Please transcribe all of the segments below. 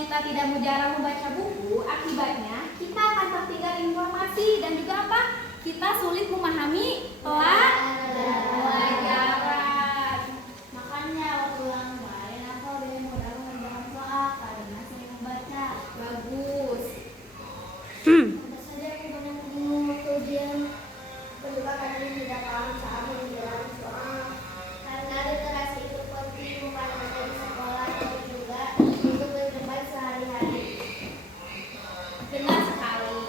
kita tidak jarang membaca buku, akibatnya kita akan tertinggal informasi dan juga apa? Kita sulit memahami pelajaran. Makanya waktu ulang kemarin aku lebih mudah mengerjakan soal karena sering membaca. Bagus. Tentu saja aku banyak bingung waktu ujian. Aku juga kadang tidak paham saat mengerjakan soal. Karena literasi itu penting bukan hanya di sekolah tapi juga untuk kehidupan sehari-hari. Benar sekali.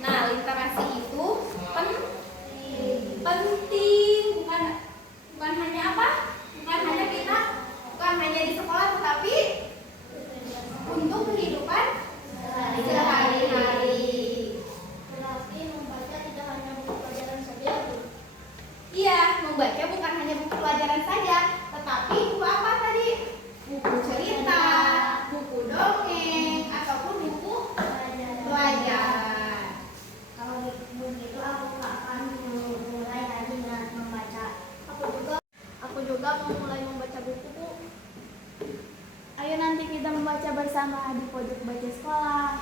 Nah, literasi itu penting bukan hanya apa? Bukan hanya di sekolah tetapi untuk kehidupan sehari-hari. Berarti membaca tidak hanya buku pelajaran saja. Iya, membaca bukan hanya buku pelajaran saja, tetapi buku apa tadi? Buku cerita, buku dongeng, ataupun buku pelajaran. Kalau begitu aku akan mulai lagi dengan membaca. Aku juga mau mulai membaca buku, Bu. Ayo nanti kita membaca bersama di pojok baca sekolah.